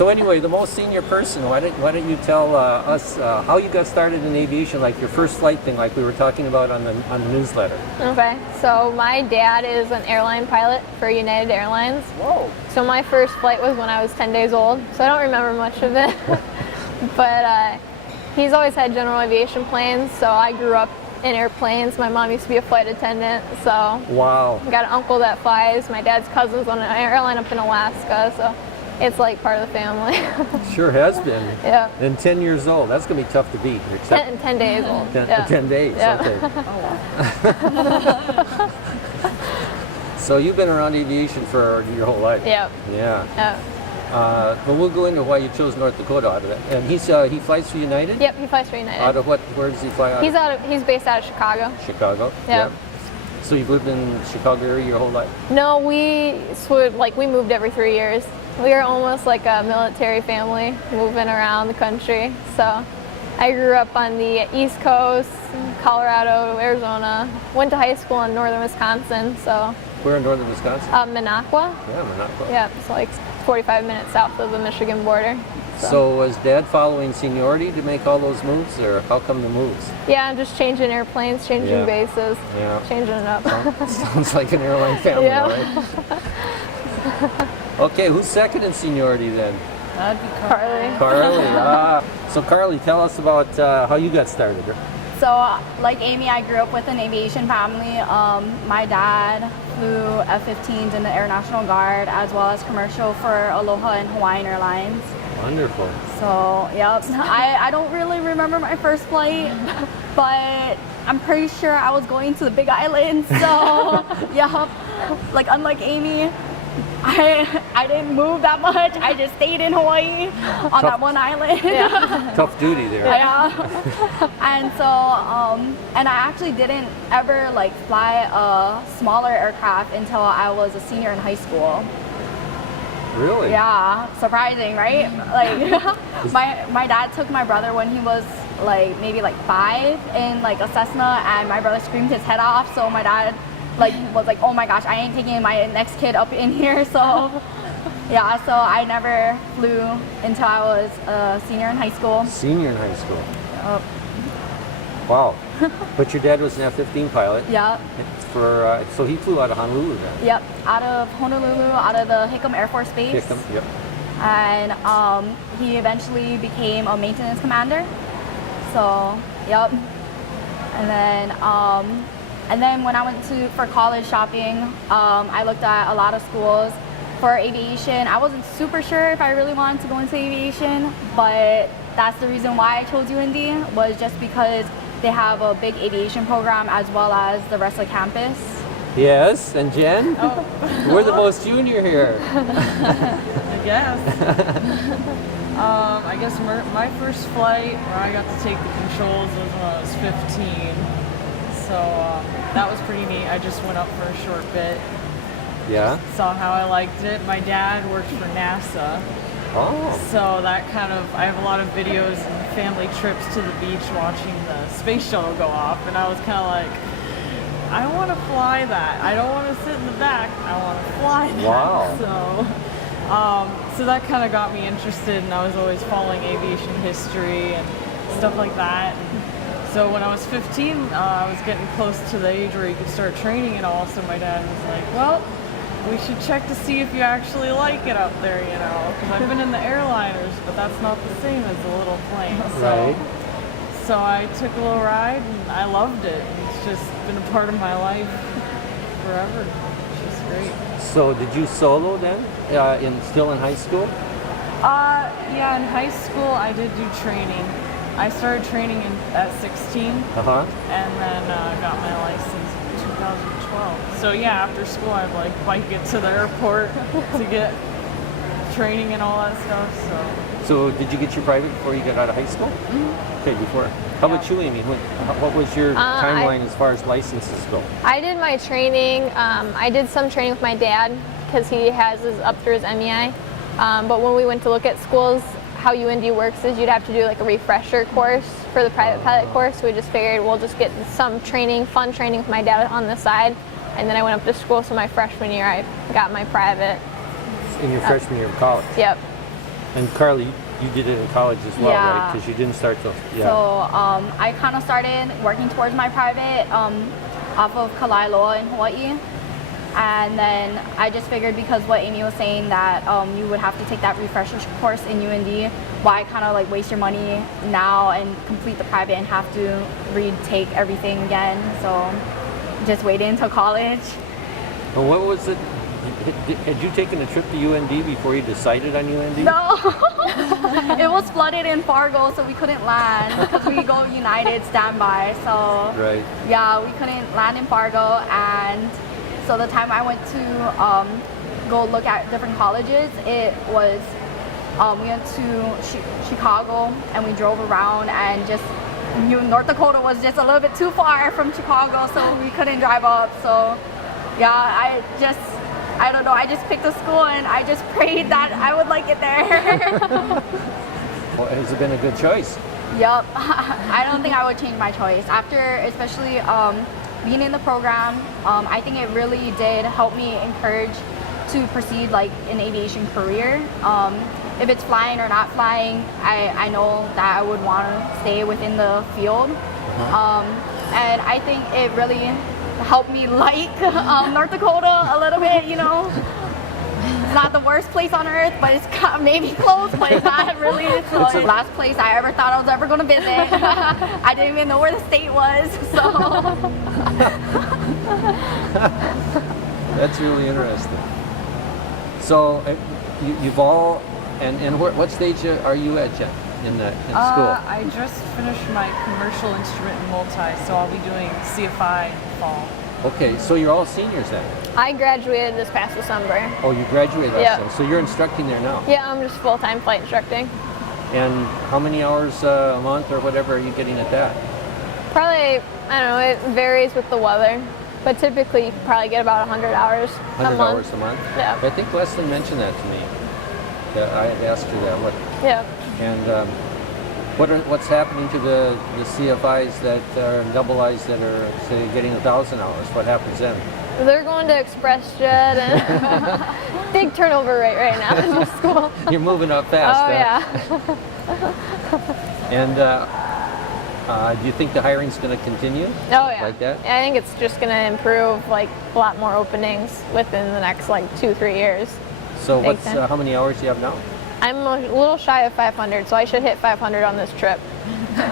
So anyway, the most senior person, why don't you tell us how you got started in aviation, like your first flight thing, like we were talking about on the newsletter. Okay, so my dad is an airline pilot for United Airlines. Whoa. So my first flight was when I was 10 days old, so I don't remember much of it. But he's always had general aviation planes, so I grew up in airplanes. My mom used to be a flight attendant, so Wow. I got an uncle that flies. My dad's cousin's on an airline up in Alaska, so it's like part of the family. Sure has been. Yeah. And 10 years old, that's going to be tough to beat. 10 days old. 10 days, Yeah. okay. So you've been around aviation for your whole life? Yep. Yeah. Yep. But we'll go into why you chose North Dakota out of that. And he flies for United? Yep, he flies for United. Out of what? Where does he fly out of? He's based out of Chicago. Chicago? Yeah. So you've lived in Chicago area your whole life? No, we moved every 3 years. We are almost like a military family, moving around the country. So I grew up on the East Coast, Colorado, Arizona. Went to high school in northern Wisconsin, so. Where in northern Wisconsin? Minocqua. Yeah, Minocqua. Yeah, it's like 45 minutes south of the Michigan border. So was Dad following seniority to make all those moves, or how come the moves? Yeah, just changing airplanes, changing bases, changing it up. Sounds like an airline family, Yeah. right? Okay, who's second in seniority then? That'd be Carly. Carly. So Carly, tell us about how you got started. So, like Amy, I grew up with an aviation family. My dad flew F-15s in the Air National Guard, as well as commercial for Aloha and Hawaiian Airlines. Wonderful. So, yep. I don't really remember my first flight, but I'm pretty sure I was going to the Big Island. So, yep. Like, unlike Amy, I didn't move that much. I just stayed in Hawaii on that one island. Yeah. Tough duty there. Yeah. And so, and I actually didn't ever like fly a smaller aircraft until I was a senior in high school. Really? Yeah, surprising, right? Like, my dad took my brother when he was like maybe like 5 in like a Cessna, and my brother screamed his head off. So my dad was like, oh my gosh, I ain't taking my next kid up in here. So yeah, so I never flew until I was a senior in high school. Senior in high school. Yep. Wow. But your dad was an F-15 pilot. Yep. So he flew out of Honolulu then. Yep, out of Honolulu, out of the Hickam Air Force Base. Hickam, yep. And he eventually became a maintenance commander. So, yep. And then when I went for college shopping, I looked at a lot of schools for aviation. I wasn't super sure if I really wanted to go into aviation, but that's the reason why I chose UND, was just because they have a big aviation program as well as the rest of the campus. Yes, and Jen? Oh. We're the most junior here. I guess my first flight where I got to take the controls was when I was 15. So that was pretty neat. I just went up for a short bit. Yeah? Saw how I liked it. My dad worked for NASA. Oh. So that I have a lot of videos and family trips to the beach watching the space shuttle go off. And I was kind of like, I want to fly that. I don't want to sit in the back. I want to fly that. Wow. So that kind of got me interested, and I was always following aviation history and stuff like that. And so when I was 15, I was getting close to the age where you could start training and all. So my dad was like, well, we should check to see if you actually like it up there, you know, because I've been in the airliners, but that's not the same as the little plane. Right. So I took a little ride, and I loved it. It's just been a part of my life forever. It's just great. So did you solo then, still in high school? Yeah, in high school I did do training. I started training at 16, Uh-huh. and then got my license in 2012. So yeah, after school I'd like bike it to the airport to get training and all that stuff. So did you get your private before you got out of high school? Mm-hmm. Okay, before. How about you, Amy? What was your timeline as far as licenses go? I did my training. I did some training with my dad because he has his up through his MEI. But when we went to look at schools, how UND works is you'd have to do like a refresher course for the private pilot course. So we just figured we'll just get some training, fun training with my dad on the side. And then I went up to school, so my freshman year I got my private. In your freshman year of college? Yep. And Carly, you did it in college as well, Yeah. right? Because you didn't start till So I kind of started working towards my private off of Kalaeloa in Hawaii. And then I just figured, because what Amy was saying, that you would have to take that refresher course in UND, why kind of like waste your money now and complete the private and have to retake everything again. So just waited until college. Well, what was it? Had you taken a trip to UND before you decided on UND? No, it was flooded in Fargo, so we couldn't land because we go United standby. So Right. yeah, we couldn't land in Fargo, and so the time I went to go look at different colleges, it was we went to Chicago and we drove around, and just North Dakota was just a little bit too far from Chicago, so we couldn't drive up. So yeah, I don't know, I just picked a school and I just prayed that I would like it there. Well, has it been a good choice? Yup, I don't think I would change my choice. After, especially being in the program, I think it really did help me encourage to proceed like an aviation career. If it's flying or not flying, I know that I would want to stay within the field. And I think it really helped me like North Dakota a little bit, you know. It's not the worst place on earth, but it's maybe close, but it's not really. So it's the last place I ever thought I was ever going to visit. I didn't even know where the state was, so. That's really interesting. So you've all, and what stage are you at, Jen, in school? I just finished my commercial instrument and multi, so I'll be doing CFI fall. Okay, so you're all seniors then? I graduated this past December. Oh, you graduated last Yeah. time. So you're instructing there now? Yeah, I'm just full-time flight instructing. And how many hours a month or whatever are you getting at that? Probably, I don't know, it varies with the weather, but typically you can probably get about 100 hours 100 a month. hours a month? Yeah. I think Leslie mentioned that to me. That I had asked her that. Yeah. And what's happening to the CFIs that are double I's that are, say, getting 1,000 hours? What happens then? They're going to ExpressJet and big turnover rate right now in the school. You're moving up fast. Oh, huh? yeah. And do you think the hiring's going to continue? Oh, yeah. Like that? I think it's just going to improve, like, a lot more openings within the next, like, 2-3 years. So Big time. how many hours do you have now? I'm a little shy of 500, so I should hit 500 on this trip. So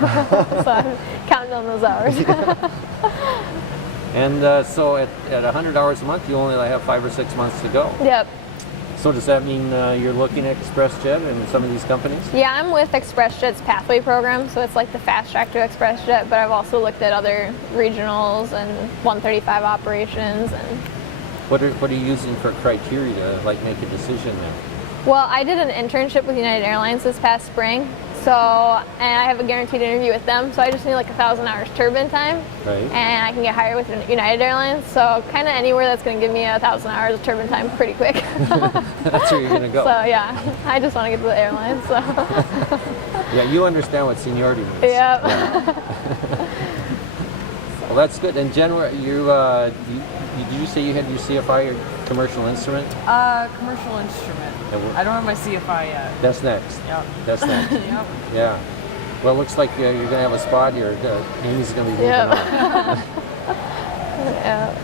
I'm counting on those hours. And so at 100 hours a month, you only have 5 or 6 months to go. Yep. So does that mean you're looking at ExpressJet and some of these companies? Yeah, I'm with ExpressJet's Pathway program, so it's like the fast track to ExpressJet, but I've also looked at other regionals and 135 operations. And What are you using for criteria to like make a decision then? well, I did an internship with United Airlines this past spring, so, and I have a guaranteed interview with them, so I just need like 1,000 hours turbine time, Right. and I can get hired with United Airlines, so kind of anywhere that's going to give me 1,000 hours of turbine time pretty quick. That's where you're going to go. So yeah, I just want to get to the airlines, so. Yeah, you understand what seniority means. Yep. Well, that's good. And Jen, did you say you had your CFI or commercial instrument? Commercial instrument. And we're- I don't have my CFI yet. That's next. Yep. That's next. Yep. Yeah. Well, it looks like you're going to have a spot here. Amy's going to be moving Yep. on. Yeah.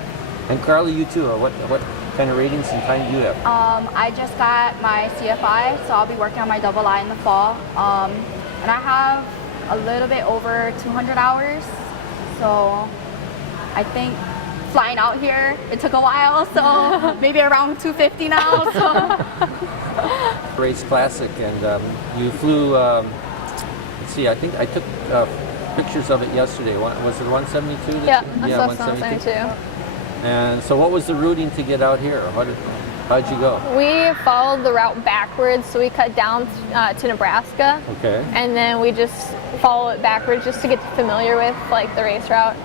And Carly, you too. What kind of ratings and time do you have? I just got my CFI, so I'll be working on my double I in the fall. And I have a little bit over 200 hours, so I think flying out here, it took a while, so maybe around 250 now. So. Race Classic, and you flew. Let's see. I think I took pictures of it yesterday. Was it 172? Yeah, that's 172. And so, what was the routing to get out here? How'd you go? We followed the route backwards, so we cut down to Nebraska, Okay. and then we just follow it backwards just to get familiar with like the race route.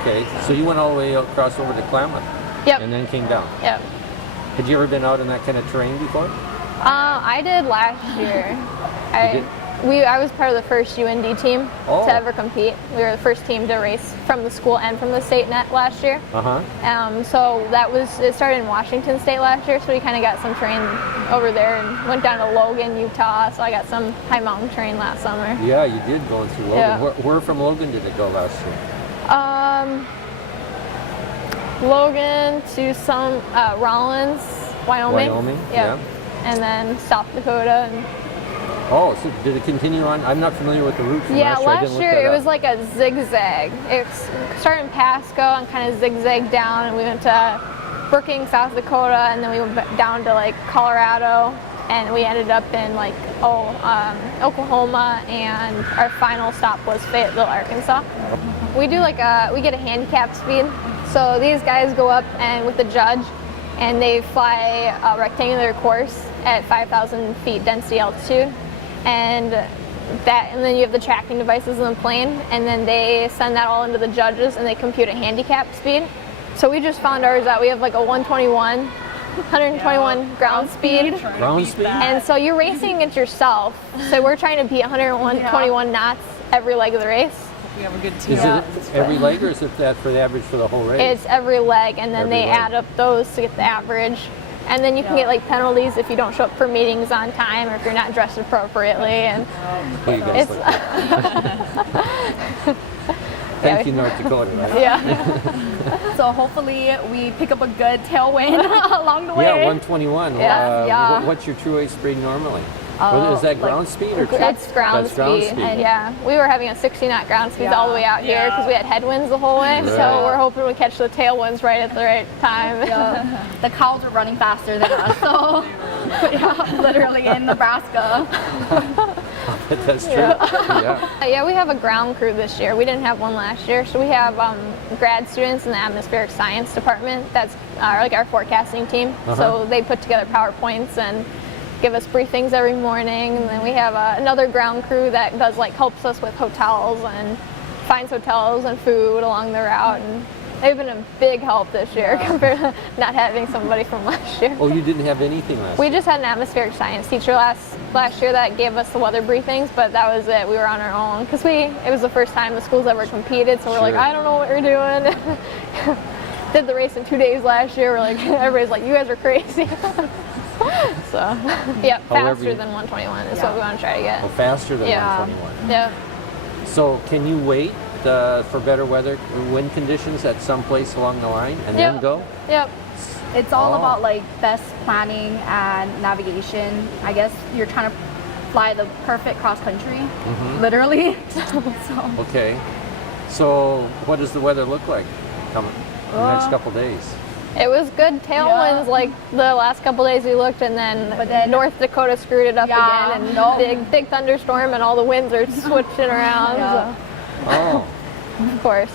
Okay. So you went all the way across over to Klamath. Yep. And then came down. Yep. Had you ever been out in that kind of terrain before? I did last year. You did? I was part of the first UND team Oh. to ever compete. We were the first team to race from the school and from the state net last year. So it started in Washington State last year, so we kind of got some terrain over there and went down to Logan, Utah. So I got some high mountain terrain last summer. Yeah, you did going through Logan. Yeah. Where from Logan did it go last year? Logan to some Rollins, Wyoming. Wyoming, Yep. yeah. And then South Dakota. And Oh, so did it continue on? I'm not familiar with the route from yeah, last year. I last didn't look year that it up. was like a zigzag. It's started in Pasco and kind of zigzagged down, and we went to Brookings, South Dakota, and then we went down to like Colorado, and we ended up in like Oklahoma, and our final stop was Fayetteville, Arkansas. We do we get a handicap speed. So these guys go up and with the judge, and they fly a rectangular course at 5,000 feet density altitude. And then you have the tracking devices in the plane, and then they send that all into the judges, and they compute a handicap speed. So we just found ours out. We have like a 121 ground speed. Trying to Ground beat speed? that. And so you're racing against yourself. So we're trying to beat 121 knots every leg of the race. We have a good team. Is it every leg, or is it that for the average for the whole race? It's every leg, and then Every they leg. add up those to get the average. And then you can get like penalties if you don't show up for meetings on time, or if you're not dressed appropriately. And Oh, you guys it's look good. Thank you, North Dakota. Right? yeah. So hopefully we pick up a good tailwind along the way. Yeah, 121. Yeah. What's your true A speed normally? Is that ground speed or It's ground That's ground speed. speed. And yeah, we were having a 60 knot ground speed all the way out here because we had headwinds the whole way. Right. So we're hoping we catch the tailwinds right at the right time. Yeah. The cows are running faster than us, so yeah, literally in Nebraska. That's true. Yeah. Yeah, we have a ground crew this year. We didn't have one last year, so we have grad students in the atmospheric science department. That's our forecasting team. So they put together PowerPoints and give us briefings every morning. And then we have another ground crew that helps us with hotels and finds hotels and food along the route. And they've been a big help this year compared to not having somebody from last year. Oh, you didn't have anything last We year? just had an atmospheric science teacher last year that gave us the weather briefings, but that was it. We were on our own because it was the first time the school's ever competed, so we're like, Sure. I don't know what we're doing. Did the race in 2 days last year. We're like, everybody's like, you guys are crazy. So, yeah, However faster you- than 121 is what we want to try to get. Oh, faster than Yeah. 121. Yeah. So can you wait for better weather, wind conditions at some place along the line and then Yep. go? Yep. It's all Oh. about like best planning and navigation. I guess you're trying to fly the perfect cross country, literally. So Okay. So what does the weather look like coming the next couple days? It was good tailwinds like the last couple days we looked, and But then- North Dakota screwed it up Yeah, again, and no. big thunderstorm, and all the winds are switching around. Yeah. Oh, So, of course.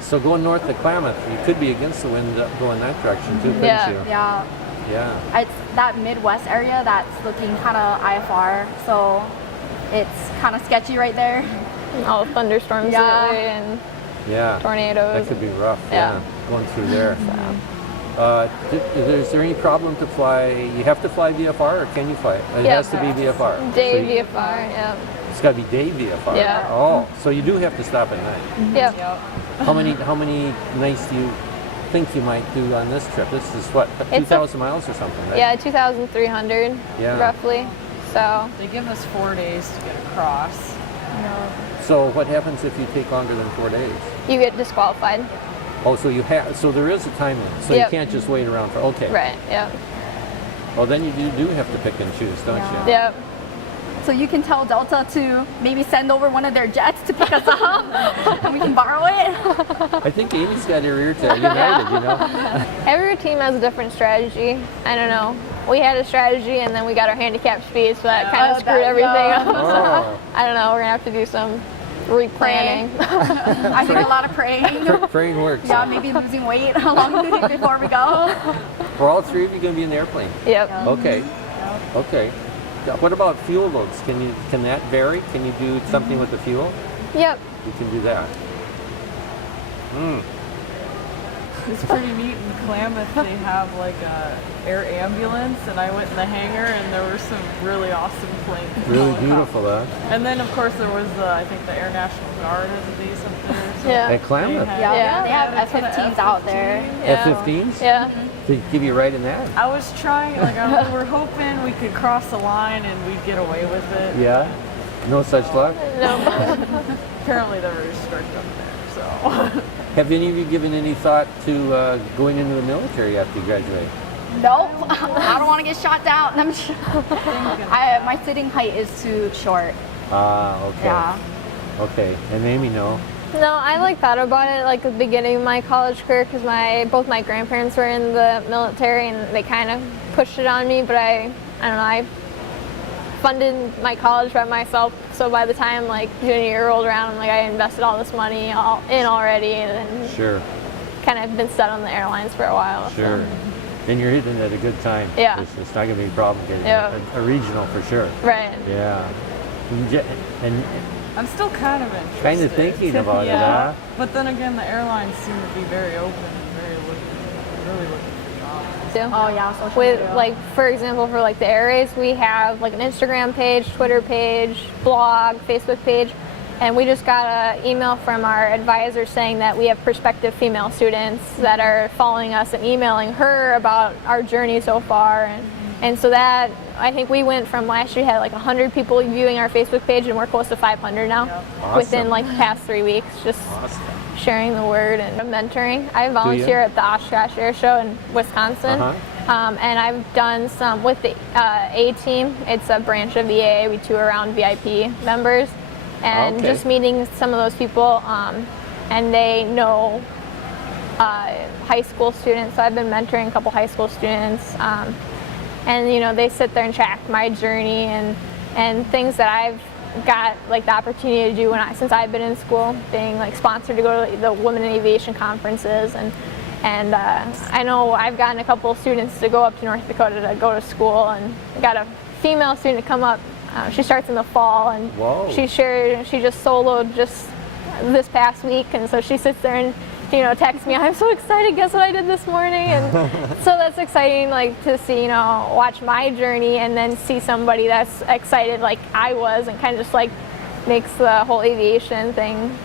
so going north of Klamath, you could be against the wind going that direction too, couldn't Yeah. you? yeah, Yeah. it's that Midwest area that's looking kind of IFR, so it's kind of sketchy right there. All the thunderstorms Yeah. lately and Yeah. tornadoes. That could be rough. Yeah. Yeah. Going through there. Is there any problem to fly? You have to fly VFR, or can you fly it? It Yeah. has to be VFR. Day So you- VFR, yeah. It's got to be day VFR. Yeah. Oh, so you do have to stop at night. Yep. Yep. How many nights do you think you might do on this trip? This is what, a- 2,000 miles or something, right? Yeah, 2,300 Yeah. roughly. So, They give us 4 days to get across. So what happens if you take longer than 4 days? you get disqualified. Oh, so so there is a time limit. So Yep. you can't just wait around for, okay. Right, yep. Well, then you do have to pick and choose, don't you? Yep. So you can tell Delta to maybe send over one of their jets to pick us up, and we can borrow it. I think Amy's got her ear to United, you know? Every team has a different strategy. I don't know. We had a strategy, and then we got our handicap speed, so that kind of Oh, screwed that- everything yeah. up. Oh. I don't know. We're gonna have to do some replanning. I think a lot of praying. Praying works. Yeah, maybe losing weight along the way before we go. For all three of you going to be in the airplane? Yep. Okay. Okay. What about fuel loads? Can that vary? Can you do something with the fuel? Yep. You can do that. It's pretty neat in Klamath. They have like a air ambulance, and I went in the hangar, and there were some really awesome planes. Really helicopters. beautiful, huh? And then of course there was I think the Air National Guard has a base up there. So Yeah. At Klamath? Yeah, they have a ton of F-15s out there. Yeah. F-15s? Yeah. They give you right in that? I was trying, like we were hoping we could cross the line and we'd get away with it. Yeah? No such luck? No. Apparently they're very strict up there, so. Have any of you given any thought to going into the military after you graduate? Nope, I don't want to get shot down. I'm sure. My sitting height is too short. Ah, okay. Yeah. Okay. And Amy, no? No, I like thought about it like at the beginning of my college career because both my grandparents were in the military and they kind of pushed it on me. But I don't know. I funded my college by myself, so by the time like junior year rolled around, I'm like I invested all this money in already, and Sure. kind of been set on the airlines for a while. so. Sure. And you're hitting at a good time. Yeah. It's not going to be a problem getting Yeah. a regional for sure. Right. Yeah. And I'm still kind of interested. kind of thinking about it, Yeah. huh? But then again, the airlines seem to be very open and really looking for jobs. Too. Oh yeah, social With media. like, for example, for like the air race, we have like an Instagram page, Twitter page, blog, Facebook page, and we just got an email from our advisor saying that we have prospective female students that are following us and emailing her about our journey so far, and so that I think we went from last year had like 100 people viewing our Facebook page, and we're close to 500 now Awesome. within like the past 3 weeks. Just Awesome. sharing the word and mentoring. I volunteer at the Oshkosh Air Show in Wisconsin, and I've done some with the A team. It's a branch of the AA. We tour around VIP members, and Okay. just meeting some of those people, and they know high school students. So I've been mentoring a couple high school students, and you know they sit there and track my journey and things that I've got like the opportunity to do since I've been in school, being like sponsored to go to the Women in Aviation conferences, and I know I've gotten a couple students to go up to North Dakota to go to school, and got a female student to come up. She starts in the fall, and Whoa. she just soloed just this past week, and so she sits there and texts me, I'm so excited, guess what I did this morning? And so that's exciting, like to see, watch my journey and then see somebody that's excited like I was, and kind of just like makes the whole aviation thing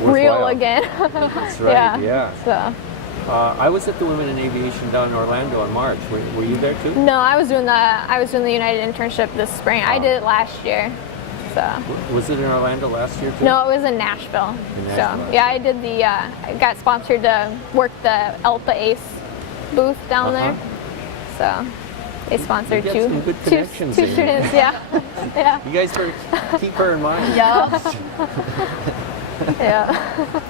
real Worthwhile. again. That's right, yeah. So I was at the Women in Aviation down in Orlando in March. Were you there too? no, I was doing the United internship this spring. I did it last year. So Was it in Orlando last year too? no, it was in Nashville. In Nashville, So okay. yeah, I did I got sponsored to work the ALPA ACE booth down there. So they sponsored You got some good two connections, Amy. students. Yeah, yeah, You guys better keep her in mind. yeah. yeah.